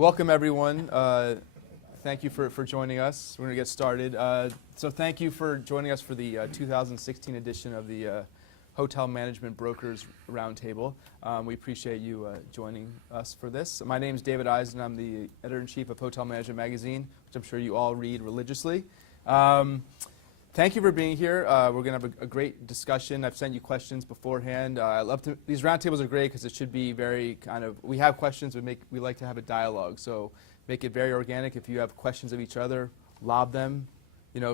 Welcome, everyone. Thank you for joining us. We're going to get started. So thank you for joining us for the 2016 edition of the Hotel Management Brokers Roundtable. We appreciate you joining us for this. My name is David Eisen. I'm the editor-in-chief of Hotel Management Magazine, which I'm sure you all read religiously. Thank you for being here. We're going to have a great discussion. I've sent you questions beforehand. I love to. These roundtables are great because it should be very kind of. We have questions. We like to have a dialogue. So make it very organic. If you have questions of each other, lob them,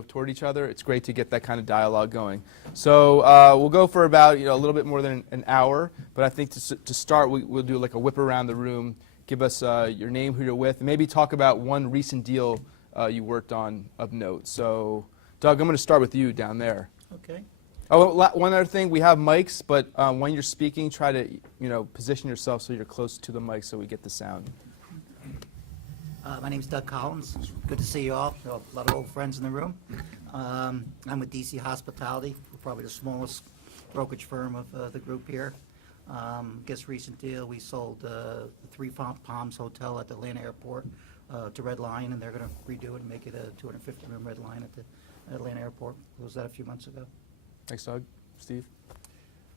toward each other. It's great to get that kind of dialogue going. So we'll go for about a little bit more than an hour. But I think to start, we'll do like a whip around the room. Give us your name, who you're with, and maybe talk about one recent deal you worked on of note. So. Doug, I'm going to start with you down there. Okay. Oh, one other thing, we have mics, but when you're speaking, try to position yourself so you're close to the mic so we get the sound. My name's Doug Collins. Good to see you all. A lot of old friends in the room. I'm with DC Hospitality. We're probably the smallest brokerage firm of the group here. Guess recent deal, we sold the Three Palms Hotel at the Atlanta Airport to Red Lion, and they're going to redo it and make it a 250-room Red Lion at the Atlanta Airport. Was that a few months ago? Thanks, Doug. Steve?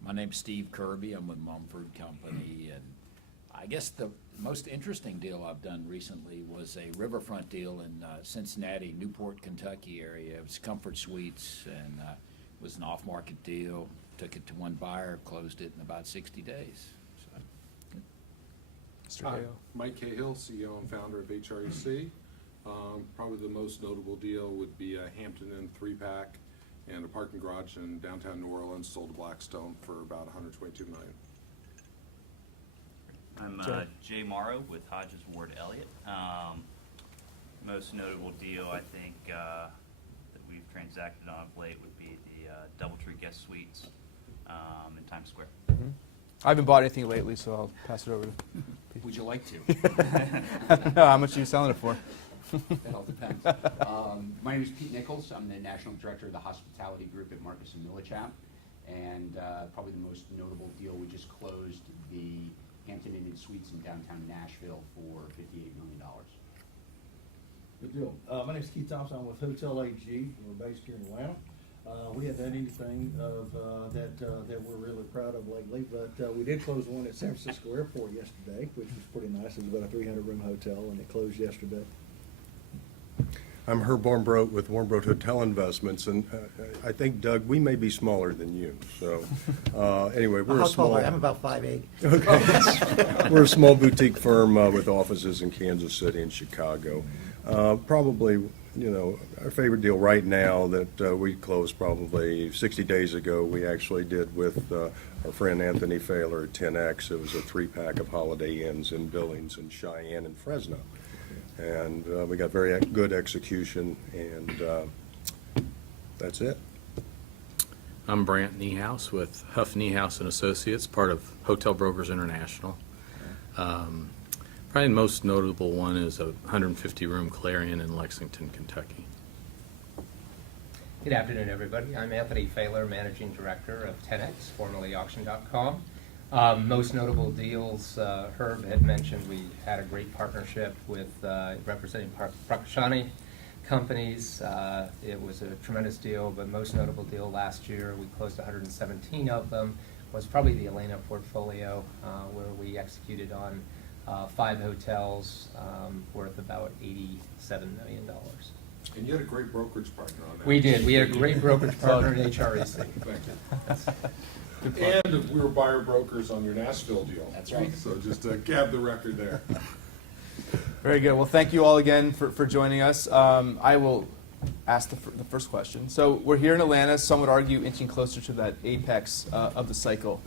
My name's Steve Kirby. I'm with Mumford Company, and I guess the most interesting deal I've done recently was a riverfront deal in Cincinnati, Newport, Kentucky area. It was Comfort Suites, and it was an off-market deal. Took it to one buyer, closed it in about 60 days. Mr. Hi, Cahill. Mike Cahill, CEO and founder of HREC. Probably the most notable deal would be a Hampton Inn 3-pack and a parking garage in downtown New Orleans, sold to Blackstone for about $122 million. I'm Jay Morrow with Hodges Ward Elliott. Most notable deal I think that we've transacted on of late would be the DoubleTree Guest Suites in Times Square. Mm-hmm. I haven't bought anything lately, so I'll pass it over to Would you like to? No, how much are you selling it for? That all depends. My name is Pete Nichols. I'm the National Director of the Hospitality Group at Marcus & Millichap. And probably the most notable deal, we just closed the Hampton Inn Suites in downtown Nashville for $58 million. Good deal. My name is Keith Thompson. I'm with Hotel AG. We're based here in Atlanta. We haven't done anything of that we're really proud of lately, but we did close one at San Francisco Airport yesterday, which was pretty nice. It was about a 300-room hotel, and it closed yesterday. I'm Herb Warmbrodt with Warmbrodt Hotel Investments, and I think, Doug, we may be smaller than you. So anyway, we're How a small. tall are you? I'm about 5'8". Okay. We're a small boutique firm with offices in Kansas City and Chicago. Probably, our favorite deal right now that we closed probably 60 days ago, we actually did with our friend Anthony Failer at 10X. It was a 3-pack of Holiday Inns in Billings and Cheyenne and Fresno. And we got very good execution, and that's it. I'm Brant Niehaus with Huff Niehaus and Associates, part of Hotel Brokers International. Probably the most notable one is a 150-room Clarion in Lexington, Kentucky. Good afternoon, everybody. I'm Anthony Failer, Managing Director of 10X, formerly Auction.com. Most notable deals, Herb had mentioned we had a great partnership with representing Prakashani companies. It was a tremendous deal, but most notable deal last year, we closed 117 of them, was probably the Atlanta portfolio, where we executed on 5 hotels worth about $87 million. And you had a great brokerage partner on that. We did. We had a great brokerage partner at HREC. Thank you. And we were buyer brokers on your Nashville deal. That's right. So just to have the record there. Very good. Well, thank you all again for joining us. I will ask the first question. So we're here in Atlanta. Some would argue inching closer to that apex of the cycle.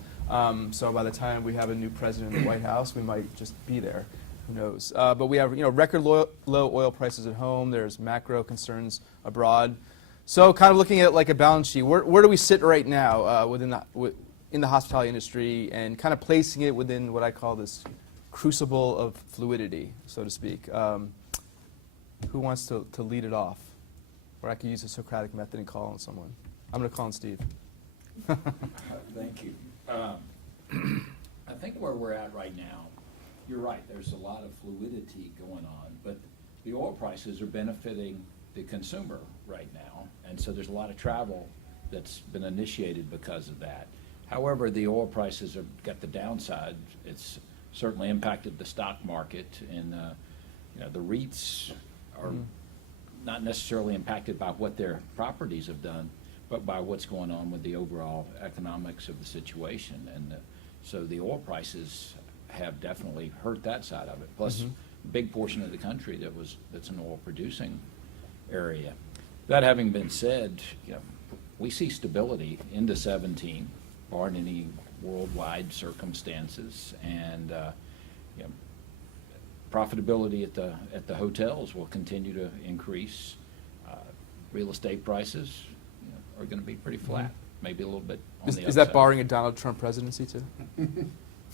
So by the time we have a new president in the White House, we might just be there. Who knows? But we have record low oil prices at home. There's macro concerns abroad. So kind of looking at like a balance sheet, where do we sit right now in the hospitality industry, and kind of placing it within what I call this crucible of fluidity, so to speak. Who wants to lead it off? Or I could use a Socratic method and call on someone. I'm going to call on Steve. Thank you. I think where we're at right now, you're right, there's a lot of fluidity going on, but the oil prices are benefiting the consumer right now, and so there's a lot of travel that's been initiated because of that. However, the oil prices have got the downside. It's certainly impacted the stock market, and the REITs are not necessarily impacted by what their properties have done, but by what's going on with the overall economics of the situation. And so the oil prices have definitely hurt that side of it. Plus, a big portion of the country that's an oil producing area. That having been said, we see stability into 17, barring any worldwide circumstances, and profitability at the hotels will continue to increase. Real estate prices are going to be pretty flat, maybe a little bit on the upside. Is that barring a Donald Trump presidency too?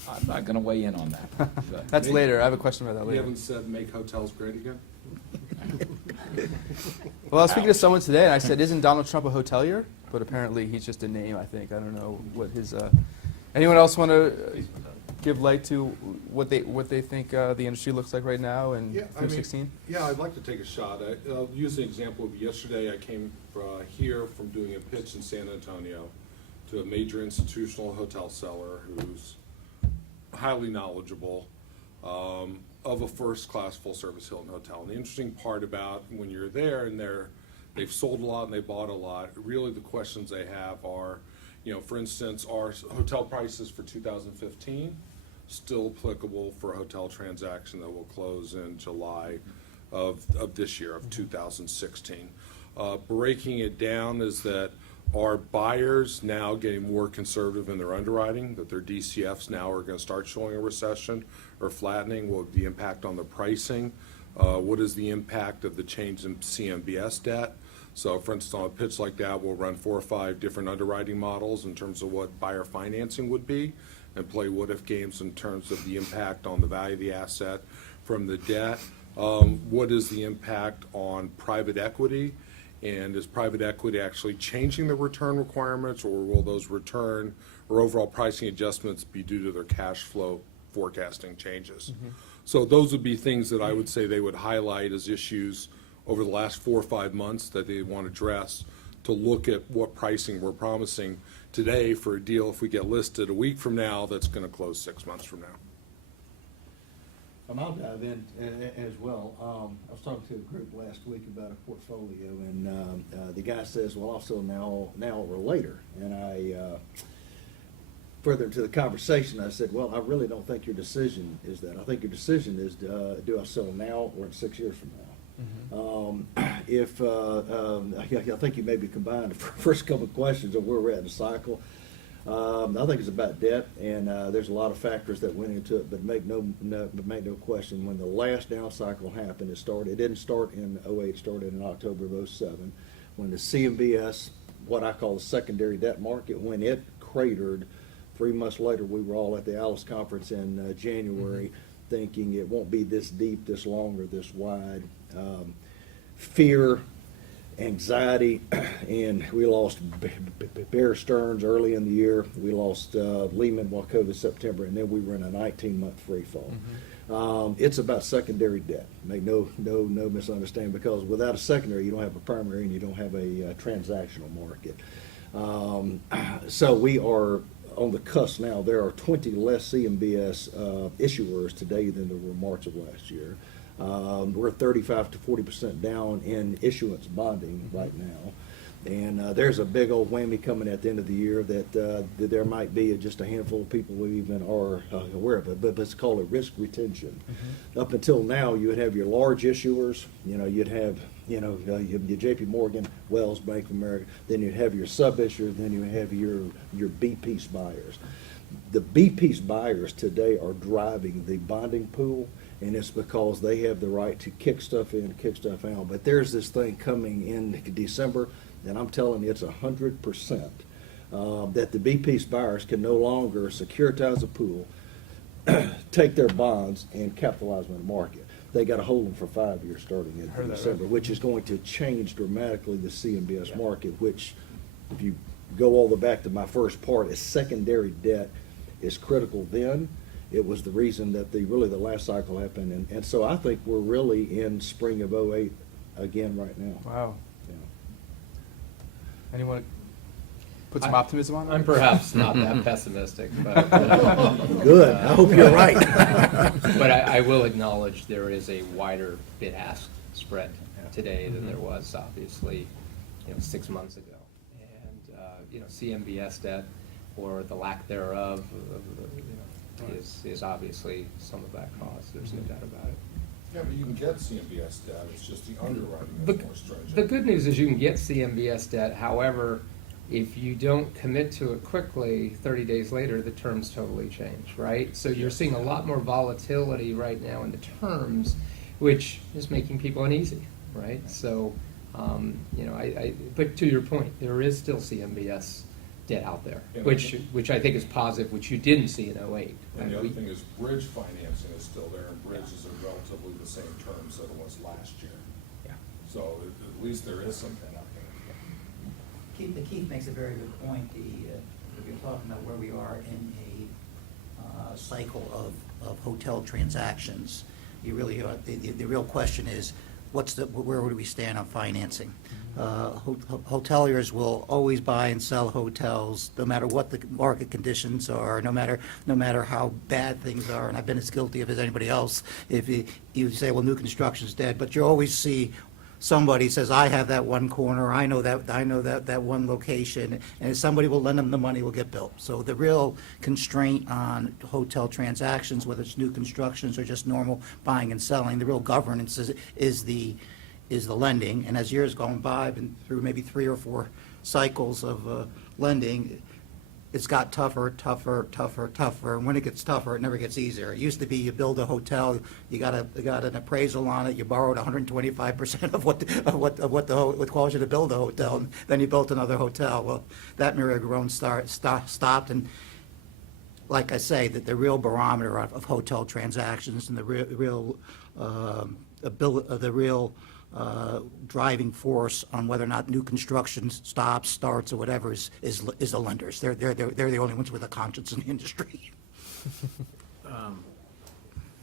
I'm not going to weigh in on that. but- That's later. I have a question about that You later. haven't said make hotels great again? Well, I was speaking to someone today, and I said, "Isn't Donald Trump a hotelier?" But apparently, he's just a name. I think I don't know what his. Anyone else want to give light to what they think the industry looks like right now and through 16? Yeah, I'd like to take a shot. I'll use an example of yesterday. I came here from doing a pitch in San Antonio to a major institutional hotel seller who's highly knowledgeable of a first-class full-service Hilton hotel. And the interesting part about when you're there and they've sold a lot and they bought a lot, really the questions they have are, for instance, are hotel prices for 2015 still applicable for a hotel transaction that will close in July of this year, of 2016? Breaking it down is that are buyers now getting more conservative in their underwriting, that their DCFs now are going to start showing a recession or flattening? What would the impact on the pricing? What is the impact of the change in CMBS debt? So, for instance, on a pitch like that, we'll run 4 or 5 different underwriting models in terms of what buyer financing would be and play what-if games in terms of the impact on the value of the asset from the debt. What is the impact on private equity? And is private equity actually changing the return requirements, or will those return or overall pricing adjustments be due to their cash flow forecasting changes? So those would be things that I would say they would highlight as issues over the last 4 or 5 months that they want to address to look at what pricing we're promising today for a deal if we get listed a week from now that's going to close 6 months from now. I'll dive in as well. I was talking to a group last week about a portfolio, and the guy says, well, also now or later. And I, further into the conversation, I said, well, I really don't think your decision is that. I think your decision is, do I sell now or in 6 years from now? I think you maybe combined the first couple of questions of where we're at in the cycle. I think it's about debt, and there's a lot of factors that went into it, but make no question, when the last down cycle happened, it didn't start in 08, it started in October of 07, when the CMBS, what I call the secondary debt market, when it cratered. 3 months later, we were all at the Alice conference in January, thinking it won't be this deep, this long, or this wide. Fear, anxiety, and we lost Bear Stearns early in the year. We lost Lehman while COVID September, and then we were in a 19-month free fall. It's about secondary debt. Make no misunderstanding, because without a secondary, you don't have a primary and you don't have a transactional market. So we are on the cusp now. There are 20 less CMBS issuers today than there were March of last year. We're 35 to 40% down in issuance bonding right now. And there's a big old whammy coming at the end of the year that there might be just a handful of people who even are aware of it, but it's called a risk retention. Up until now, you would have your large issuers, you'd have, your JP Morgan, Wells, Bank of America, then you'd have your sub-issuers, then you have your B-piece buyers. The B-piece buyers today are driving the bonding pool, and it's because they have the right to kick stuff in, kick stuff out. But there's this thing coming in December, and I'm telling you, it's 100% that the B-piece buyers can no longer securitize a pool, take their bonds, and capitalize on the market. They got to hold them for 5 years starting in December, which is going to change dramatically the CMBS market, which, if you go all the way back to my first part, is secondary debt is critical then. it was the reason that the last cycle happened. And so I think we're really in spring of '08 again right now. Wow. Yeah. Anyone put some optimism on that? I'm perhaps not that pessimistic, but Good, I hope you're right. but I will acknowledge there is a wider bid-ask spread today than there was obviously, 6 months ago. And, CMBS debt, or the lack thereof, is obviously some of that cost. There's no doubt about it. Yeah, but you can get CMBS debt, it's just the underwriting The, is more stringent. the good news is you can get CMBS debt, however, if you don't commit to it quickly, 30 days later, the terms totally change, right? So you're seeing a lot more volatility right now in the terms, which is making people uneasy, right? So, but to your point, there is still CMBS debt out there, Yeah. which I think is positive, which you didn't see in '08. And the other thing is bridge financing is still there, and bridges are relatively the same terms that it was last year. Yeah. So at least there is something out there. Keith makes a very good point. If you're talking about where we are in a cycle of hotel transactions, you really are, the real question is, where do we stand on financing? Hoteliers will always buy and sell hotels, no matter what the market conditions are, no matter how bad things are, and I've been as guilty of as anybody else. If you say, well, new construction's dead, but you always see somebody says, I have that one corner, I know that one location, and if somebody will lend them the money, will get built. So the real constraint on hotel transactions, whether it's new constructions or just normal buying and selling, the real governance is the lending. And as years gone by, I've been through maybe 3 or 4 cycles of lending, it's got tougher, and when it gets tougher, it never gets easier. It used to be you build a hotel, you got an appraisal on it, you borrowed 125% of what caused you to build a hotel, and then you built another hotel. Well, that merry-go-round stopped, and like I say, that the real barometer of hotel transactions and the real driving force on whether or not new construction starts, or whatever is the lenders. They're the only ones with a conscience in the industry.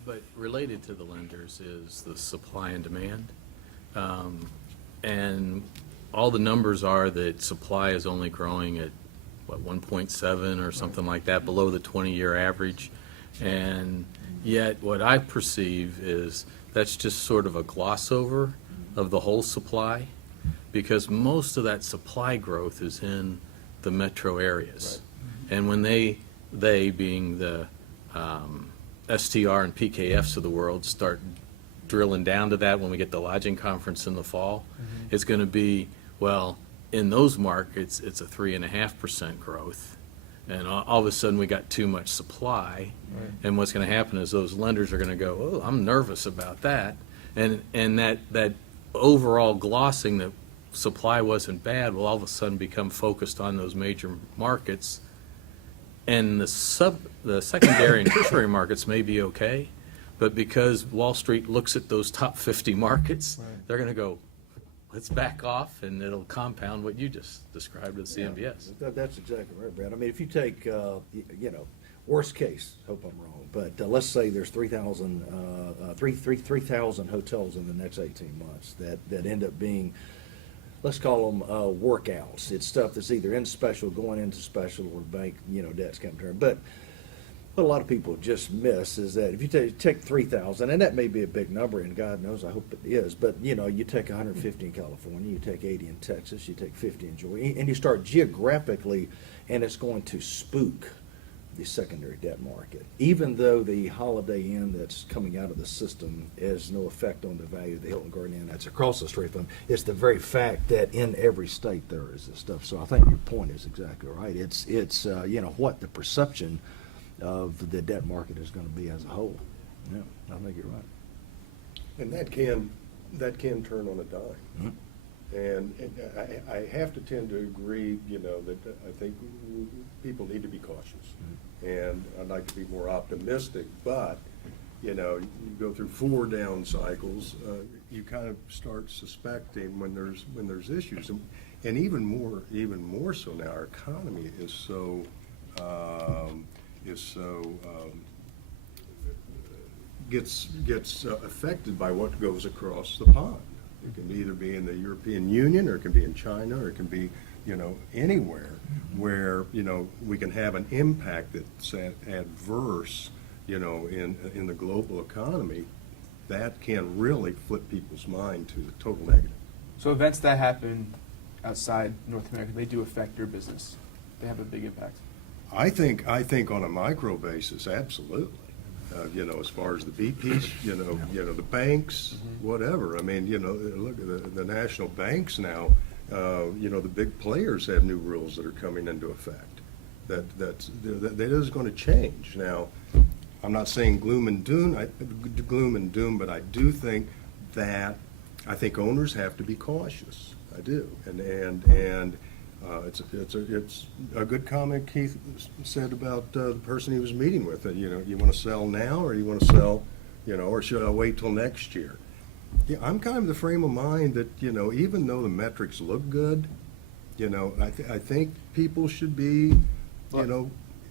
But related to the lenders is the supply and demand. And all the numbers are that supply is only growing at, 1.7 or something like that, below the 20-year average. And yet what I perceive is that's just sort of a gloss over of the whole supply, because most of that supply growth is in the metro areas. Right. And when they being the STR and PKFs of the world, start drilling down to that when we get the lodging conference in the fall, it's going to be, well, in those markets, it's a 3.5% growth. And all of a sudden, we got too much supply. Right. And what's going to happen is those lenders are going to go, oh, I'm nervous about that. And that overall glossing that supply wasn't bad will all of a sudden become focused on those major markets. And the secondary and tertiary markets may be okay, but because Wall Street looks at those top 50 markets, right, they're going to go, let's back off, and it'll compound what you just described with CMBS. Yeah, that's exactly right, Brad. I mean, if you take, worst case, hope I'm wrong, but let's say there's 3,000 hotels in the next 18 months that end up being, let's call them workouts. It's stuff that's either in special, going into special, or bank, debts come to term. But what a lot of people just miss is that if you take 3,000, and that may be a big number, and God knows, I hope it is, but you take 150 in California, you take 80 in Texas, you take 50 in Georgia, and you start geographically, and it's going to spook the secondary debt market. Even though the Holiday Inn that's coming out of the system has no effect on the value of the Hilton Garden Inn that's across the street from them, it's the very fact that in every state there is this stuff. So I think your point is exactly right. It's what the perception of the debt market is going to be as a whole. Yeah, I think you're right. And that can turn on a dime. Mm-hmm. And I have to tend to agree, that I think people need to be cautious. Mm-hmm. And I'd like to be more optimistic, but, you go through 4 down cycles, you kind of start suspecting when there's issues. And even more so now, our economy is so gets affected by what goes across the pond. It can either be in the European Union, or it can be in China, or it can be, anywhere where, we can have an impact that's adverse, in the global economy. That can really flip people's mind to the total negative. So events that happen outside North America, they do affect your business. They have a big impact. I think on a micro basis, absolutely. As far as the BPs, the banks, whatever. I mean, look at the national banks now. The big players have new rules that are coming into effect. That is going to change. Now, I'm not saying gloom and doom, but I do think that owners have to be cautious. I do, and it's a good comment Keith said about the person he was meeting with. You want to sell now, or you want to sell, or should I wait till next year? Yeah, I'm kind of the frame of mind that even though the metrics look good, I think people should be,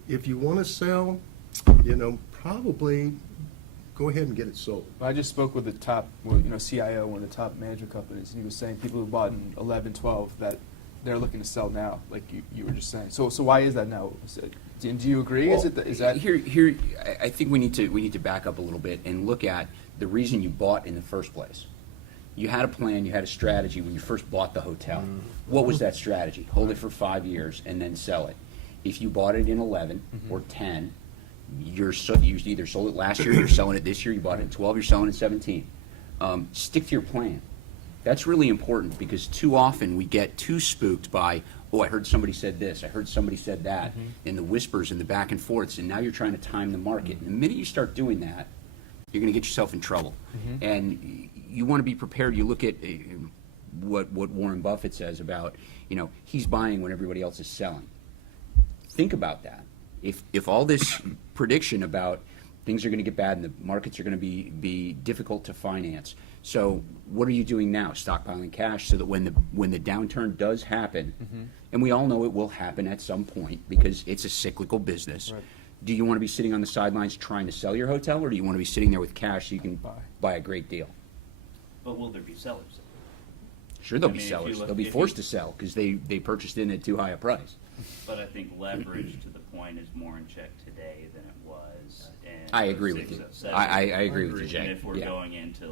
if you want to sell, probably go ahead and get it sold. I just spoke with the top, CIO, one of the top management companies, and he was saying people who bought in 11, 12, that they're looking to sell now, like you were just saying. So why is that now? Do you agree? Well, Is that here? I think we need to back up a little bit and look at the reason you bought in the first place. You had a plan, you had a strategy when you first bought the hotel. What was that strategy? Hold it for 5 years and then sell it. If you bought it in 11 or 10, you either sold it last year, you're selling it this year. You bought it in 12, you're selling it in 17. Stick to your plan. That's really important, because too often we get too spooked by, oh, I heard somebody said this, I heard somebody said that, and the whispers and the back and forths, and now you're trying to time the market. And the minute you start doing that, you're going to get yourself in trouble. And you want to be prepared. You look at what Warren Buffett says about, he's buying when everybody else is selling. Think about that. If all this prediction about things are going to get bad and the markets are going to be difficult to finance, so what are you doing now? Stockpiling cash so that when the downturn does happen, and we all know it will happen at some point because it's a cyclical business. Right. Do you want to be sitting on the sidelines trying to sell your hotel, or do you want to be sitting there with cash so you can buy a great deal? But will there be sellers? Sure, there'll I be mean, sellers. if you look- They'll be if forced you- to sell because they purchased in at too high a price. But I think leverage, to the point, is more in check today than it was in I agree 06, with you. 07. I agree with you, Jay. And if we're Yeah. going into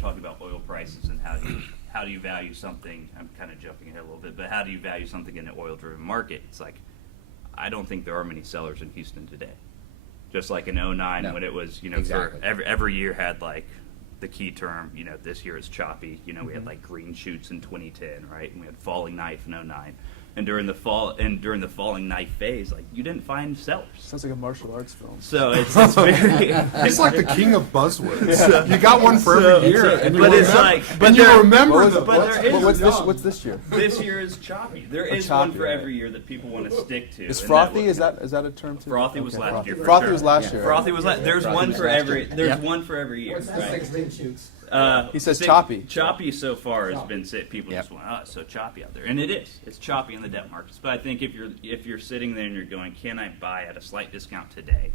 talking about oil prices and how do you value something, I'm kind of jumping ahead a little bit, but how do you value something in an oil-driven market? It's like, I don't think there are many sellers in Houston today. Just like in 09 No. when it was, Exactly. for every year had like the key term, this year is choppy. We had like green shoots in 2010, right? And we had falling knife in 09. And during the falling knife phase, like, you didn't find sellers. sounds like a martial arts film? So it's very. He's like the king of buzzwords. You got one for every year, and you but it's remember, like, but and you there- remember them. but there is- What's this year? This year is choppy. There is choppy, one for right. every year that people want to stick to. Is and frothy? was- Is that a term too? Frothy was Okay, last frothy. year. for Frothy sure. was last year. Frothy was last. There's one for every. There's one for every year. What's that, Right? 16 shoots? He says choppy. Choppy so far has been people Yep. just went, oh, it's so choppy out there, and it is. It's choppy in the debt markets. But I think if you're sitting there and you're going, can I buy at a slight discount today?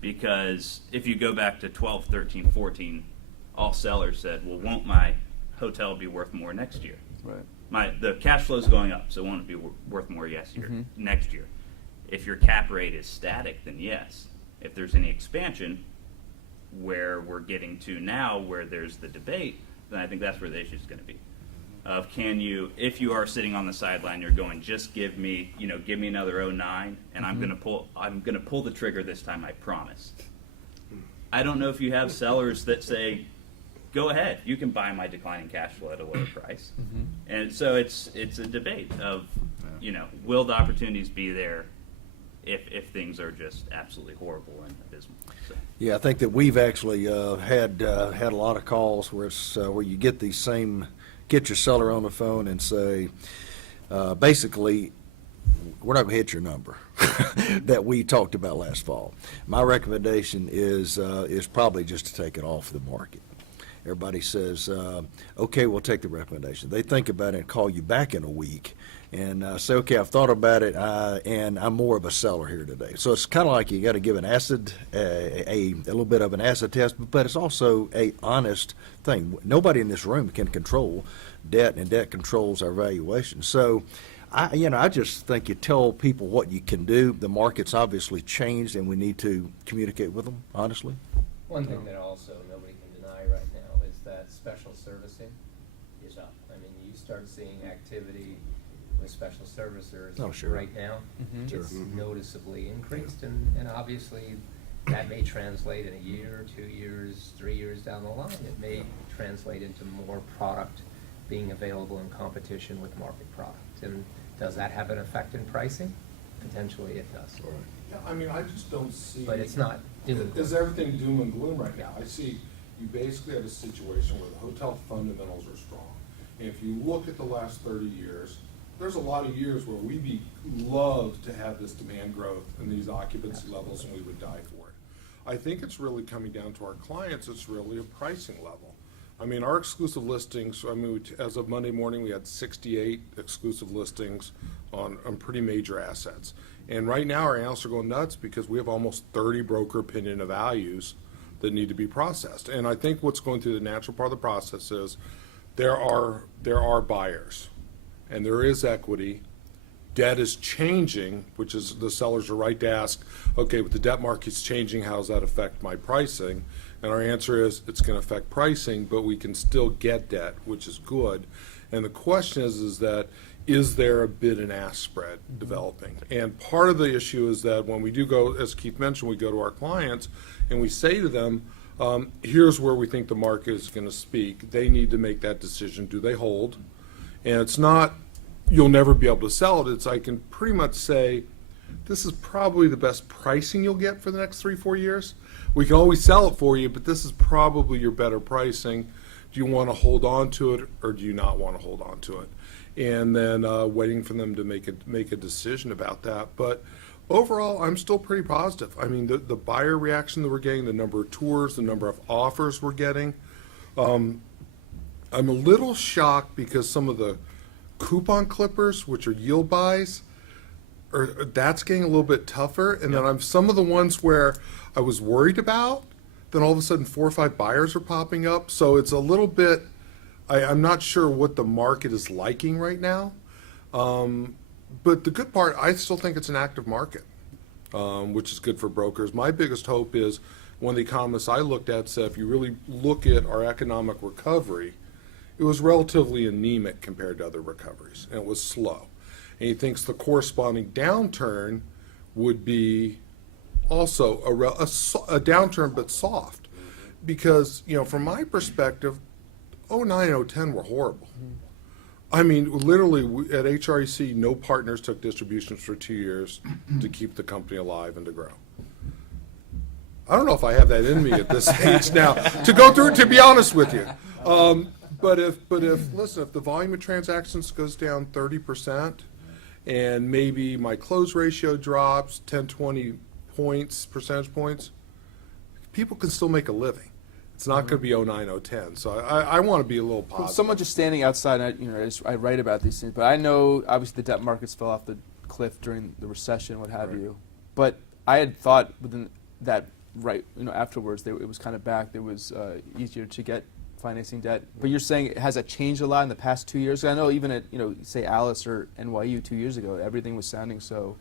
Because if you go back to 12, 13, 14, all sellers said, well, won't my hotel be worth more next year? Right. The cash flow is going up, so won't it be worth more next year? If your cap rate is static, then yes. If there's any expansion, where we're getting to now, where there's the debate, then I think that's where the issue is going to be. Of if you are sitting on the sideline, you're going, just give me another 09, and I'm going to pull the trigger this time, I promise. I don't know if you have sellers that say, go ahead, you can buy my declining cash flow at a lower price. And so it's a debate of, will the opportunities be there if things are just absolutely horrible and abysmal. So. Yeah, I think that we've actually had a lot of calls where it's where you get get your seller on the phone and say, basically, we're not going to hit your number that we talked about last fall. My recommendation is probably just to take it off the market. everybody says, okay, we'll take the recommendation. They think about it and call you back in a week and say, okay, I've thought about it, and I'm more of a seller here today. So it's kind of like you got to give an acid, a little bit of an acid test, but it's also a honest thing. Nobody in this room can control debt, and debt controls our valuation. So, I just think you tell people what you can do. The market's obviously changed, and we need to communicate with them honestly. One thing that also nobody can deny right now is that special servicing is up. I mean, you start seeing activity with special servicers Oh, sure. right now. It's noticeably increased, and obviously that may translate in a year, 2 years, 3 years down the line. It may translate into more product being available in competition with market product. And does that have an effect in pricing? Potentially it does. Yeah, I mean, I just don't see. But it's not doom and gloom. Is everything doom and gloom right now? I see you basically have a situation where the hotel fundamentals are strong. And if you look at the last 30 years, there's a lot of years where we'd love to have this demand growth and these occupancy levels, and we would die for it. I think it's really coming down to our clients. It's really a pricing level. I mean, our exclusive listings, as of Monday morning, we had 68 exclusive listings on pretty major assets. And right now, our analysts are going nuts because we have almost 30 broker opinion of values that need to be processed. And I think what's going through the natural part of the process is there are buyers, and there is equity. Debt is changing, which is the sellers are right to ask, okay, with the debt markets changing, how does that affect my pricing? And our answer is it's going to affect pricing, but we can still get debt, which is good. And the question is there a bid and ask spread developing? And part of the issue is that when we do go, as Keith mentioned, we go to our clients and we say to them, here's where we think the market is going to speak. They need to make that decision. Do they hold? And it's not, you'll never be able to sell it. It's, I can pretty much say, this is probably the best pricing you'll get for the next 3-4 years. We can always sell it for you, but this is probably your better pricing. Do you want to hold on to it, or do you not want to hold on to it? And then waiting for them to make a decision about that. But overall, I'm still pretty positive. I mean, the buyer reaction that we're getting, the number of tours, the number of offers we're getting. I'm a little shocked because some of the coupon clippers, which are yield buys, that's getting a little bit tougher. And then some of the ones where I was worried about, then all of a sudden 4 or 5 buyers are popping up. So it's a little bit, I'm not sure what the market is liking right now. But the good part, I still think it's an active market, which is good for brokers. My biggest hope is one of the economists I looked at said, if you really look at our economic recovery, it was relatively anemic compared to other recoveries, and it was slow. And he thinks the corresponding downturn would be also a downturn, but soft. Because, from my perspective, 2009 and 2010 were horrible. I mean, literally, at HREC, no partners took distributions for 2 years to keep the company alive and to grow. I don't know if I have that in me at this age now to go through it, to be honest with you. But if the volume of transactions goes down 30%, and maybe my close ratio drops 10, 20 percentage points, people can still make a living. It's not going to be 2009, 2010. So I want to be a little positive. Well, someone just standing outside, I write about these things, but I know obviously the debt markets fell off the cliff during the recession, what have you. But I had thought within that, afterwards, it was kind of back. It was easier to get financing debt. But you're saying, has that changed a lot in the past 2 years? I know even at, say, Alice or NYU 2 years ago, everything was sounding so,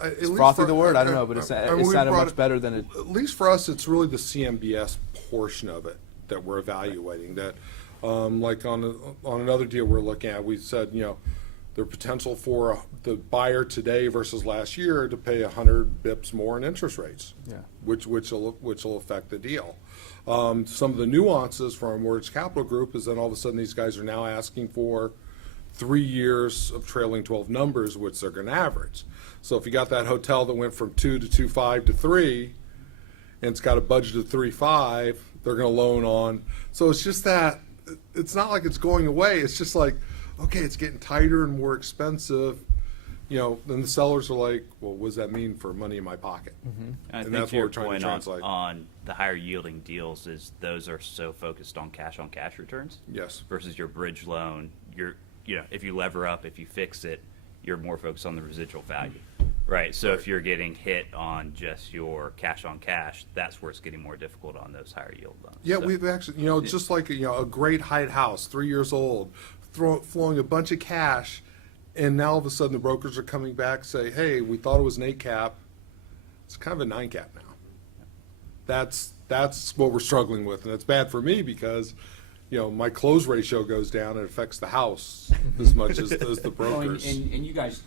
is frothy the word? I don't know, but it sounded much better than it. At least for us, it's really the CMBS portion of it that we're evaluating. That, like on another deal we're looking at, we said, the potential for the buyer today versus last year to pay 100 bips more in interest rates, which will affect the deal. Some of the nuances for our mortgage capital group is that all of a sudden these guys are now asking for 3 years of trailing 12 numbers, which they're going to average. So if you got that hotel that went from 2 to 2.5 to 3, and it's got a budget of 3.5, they're going to loan on. So it's just that it's not like it's going away. It's just like, okay, it's getting tighter and more expensive. then the sellers are like, well, what does that mean for money in my pocket? I And think that's to what your we're trying to point translate. on the higher yielding deals is those are so focused on cash returns. Yes. Versus your bridge loan, if you lever up, if you fix it, you're more focused on the residual value. Right. So if you're getting hit on just your cash on cash, that's where it's getting more difficult on those higher yield loans. Yeah, So- we've actually, just like, a great Hyde house, 3 years old, flowing a bunch of cash, and now all of a sudden the brokers are coming back, say, hey, we thought it was an 8 cap. It's kind of a 9 cap now. That's what we're struggling with, and it's bad for me because, my close ratio goes down, and it affects the house as much as the brokers. And you guys,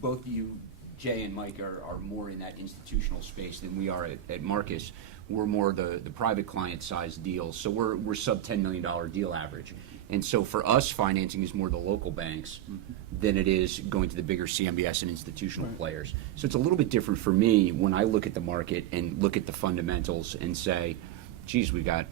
both you, Jay and Mike, are more in that institutional space than we are at Marcus. We're more the private client size deals, so we're sub $10 million deal average. And so for us, financing is more the local banks than it is going to the bigger CMBS and institutional players. So it's a little bit different for me when I look at the market and look at the fundamentals and say, geez, we got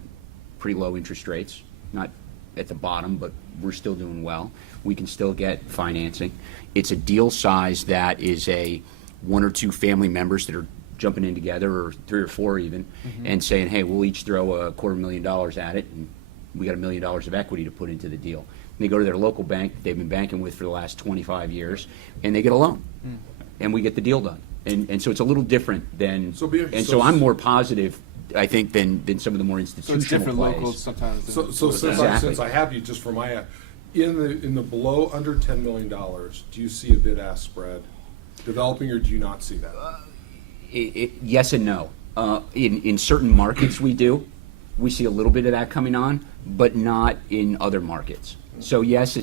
pretty low interest rates, not at the bottom, but we're still doing well. We can still get financing. It's a deal size that is a 1 or 2 family members that are jumping in together, or 3 or 4 even, and saying, hey, we'll each throw $250,000 at it, and we got $1 million of equity to put into the deal. And they go to their local bank that they've been banking with for the last 25 years, and they get a loan, and we get the deal done. And so it's a little different than, so I'm more positive, I think, than some of the more So institutional it's different plays. locals sometimes. So Exactly. since I have you, just for my, in the below under $10 million, do you see a bid-ask spread developing, or do you not see that? Yes and no. In certain markets we do. We see a little bit of that coming on, but not in other markets. So yes,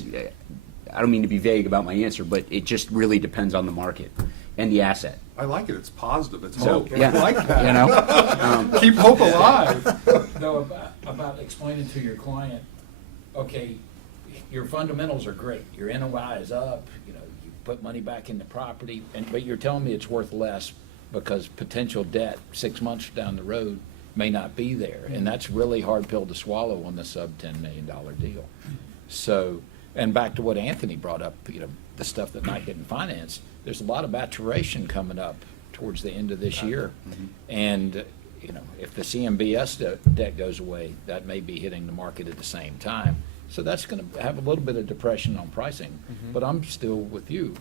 I don't mean to be vague about my answer, but it just really depends on the market and the asset. I like it. It's positive. It's So, hope. yeah, I like that. you know, Keep hope alive. No, about explaining to your client, okay, your fundamentals are great. Your NOI is up, you put money back in the property, but you're telling me it's worth less because potential debt 6 months down the road may not be there. And that's really hard pill to swallow on the sub $10 million deal. So, and back to what Anthony brought up, the stuff that not getting financed, there's a lot of maturation coming up towards the end of this year. And, if the CMBS debt goes away, that may be hitting the market at the same time. So that's going to have a little bit of depression on pricing. But I'm still with you.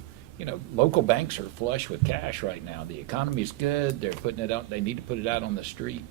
Local banks are flush with cash right now. The economy's good. They're putting it out. They need to put it out on the street.